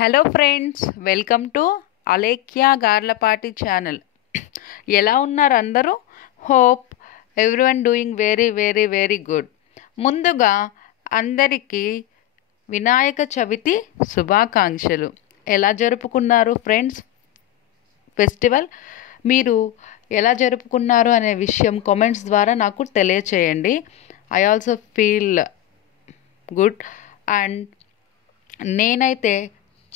Hello friends, welcome to Alekhya Garlapati channel. ఎలా ఉన్నారు అందరూ? Hope everyone doing very very very good. ముందుగా అందరికీ వినాయక చవితి శుభాకాంక్షలు. ఎలా జరుపుకున్నారు ఫ్రెండ్స్ ఫెస్టివల్? మీరు ఎలా జరుపుకున్నారు అనే విషయం కామెంట్స్ ద్వారా నాకు తెలియచేయండి. I also feel good. And నేనైతే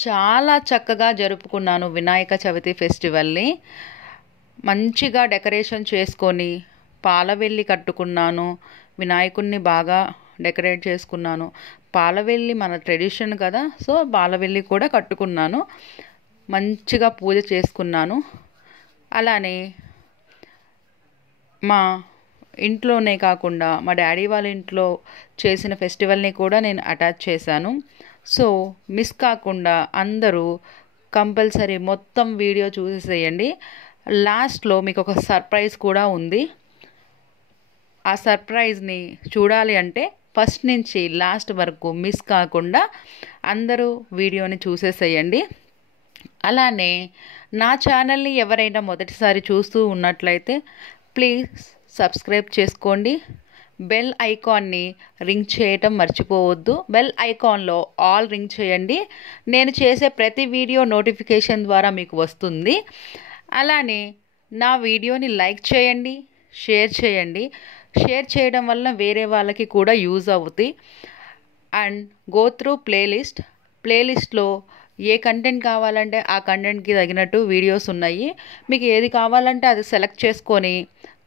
చాలా చక్కగా జరుపుకున్నాను వినాయక చవితి ఫెస్టివల్ని. మంచిగా డెకరేషన్ చేసుకొని పాలవెల్లి కట్టుకున్నాను. వినాయకుడిని బాగా డెకరేట్ చేసుకున్నాను. పాలవెల్లి మన ట్రెడిషన్ కదా, సో పాలవెల్లి కూడా కట్టుకున్నాను. మంచిగా పూజ చేసుకున్నాను. అలానే మా ఇంట్లోనే కాకుండా మా డాడీ వాళ్ళ ఇంట్లో చేసిన ఫెస్టివల్ని కూడా నేను అటాచ్ చేశాను. సో మిస్ కాకుండా అందరూ కంపల్సరీ మొత్తం వీడియో చూసేసేయండి. లాస్ట్లో మీకు ఒక సర్ప్రైజ్ కూడా ఉంది. ఆ సర్ప్రైజ్ని చూడాలి అంటే ఫస్ట్ నుంచి లాస్ట్ వరకు మిస్ కాకుండా అందరూ వీడియోని చూసేసేయండి. అలానే నా ఛానల్ని ఎవరైనా మొదటిసారి చూస్తూ ఉన్నట్లయితే ప్లీజ్ సబ్స్క్రైబ్ చేసుకోండి. బెల్ ఐకాన్ని రింగ్ చేయటం మర్చిపోవద్దు. బెల్ ఐకాన్లో ఆల్ రింగ్ చేయండి. నేను చేసే ప్రతి వీడియో నోటిఫికేషన్ ద్వారా మీకు వస్తుంది. అలానే నా వీడియోని లైక్ చేయండి, షేర్ చేయండి. షేర్ చేయడం వల్ల వేరే వాళ్ళకి కూడా యూజ్ అవుతుంది. అండ్ గో త్రూ ప్లేలిస్ట్లో ఏ కంటెంట్ కావాలంటే ఆ కంటెంట్కి తగినట్టు వీడియోస్ ఉన్నాయి. మీకు ఏది కావాలంటే అది సెలెక్ట్ చేసుకొని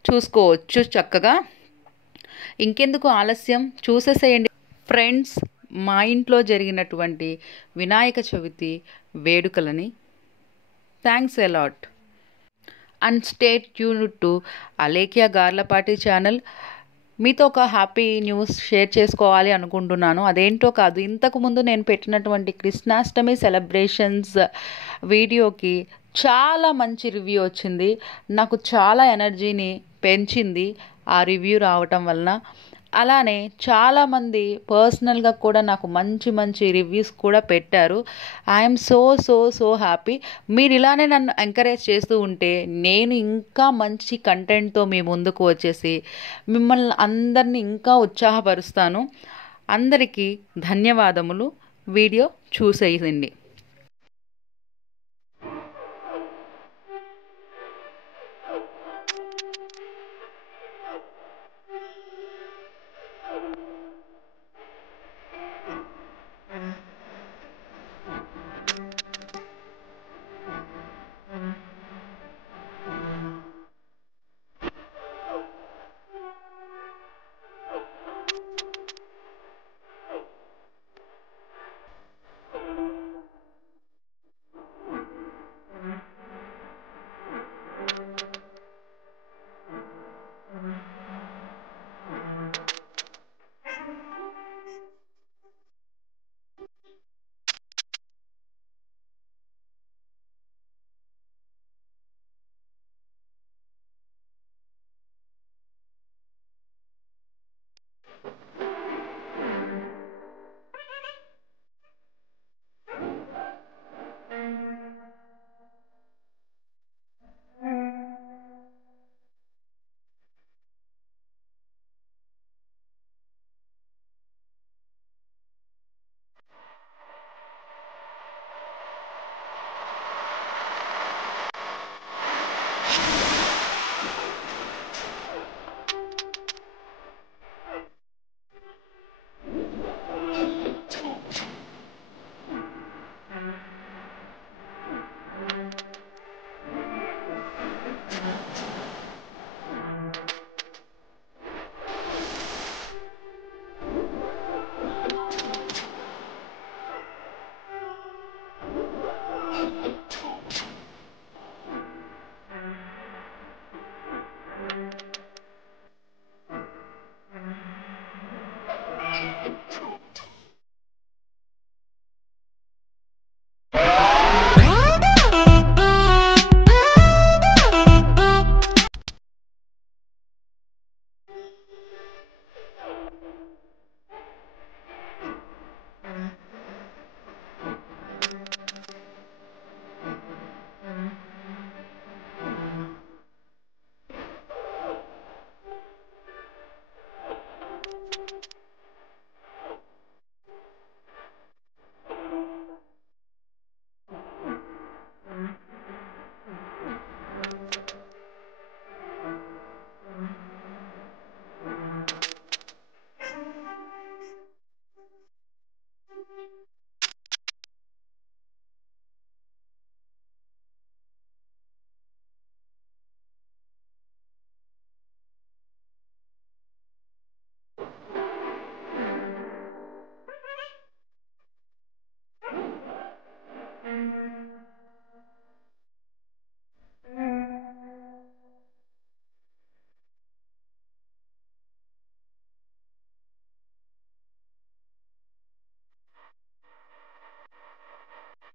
చూసుకోవచ్చు చక్కగా. ఇంకెందుకు ఆలస్యం, చూసేసేయండి ఫ్రెండ్స్ మా ఇంట్లో జరిగినటువంటి వినాయక చవితి వేడుకలని. Thanks a lot and stay tuned to Alekhya Garlapati channel. మీతో ఒక హ్యాపీ న్యూస్ షేర్ చేసుకోవాలి అనుకుంటున్నాను. అదేంటో కాదు, ఇంతకుముందు నేను పెట్టినటువంటి కృష్ణాష్టమి సెలబ్రేషన్స్ వీడియోకి చాలా మంచి రివ్యూ వచ్చింది. నాకు చాలా ఎనర్జీని పెంచింది ఆ రివ్యూ రావటం వలన. అలానే చాలామంది పర్సనల్గా కూడా నాకు మంచి మంచి రివ్యూస్ కూడా పెట్టారు. I'm so so so happy. మీరు ఇలానే నన్ను ఎంకరేజ్ చేస్తూ ఉంటే నేను ఇంకా మంచి కంటెంట్తో మీ ముందుకు వచ్చేసి మిమ్మల్ని అందరినీ ఇంకా ఉత్సాహపరుస్తాను. అందరికీ ధన్యవాదములు. వీడియో చూసేయండి.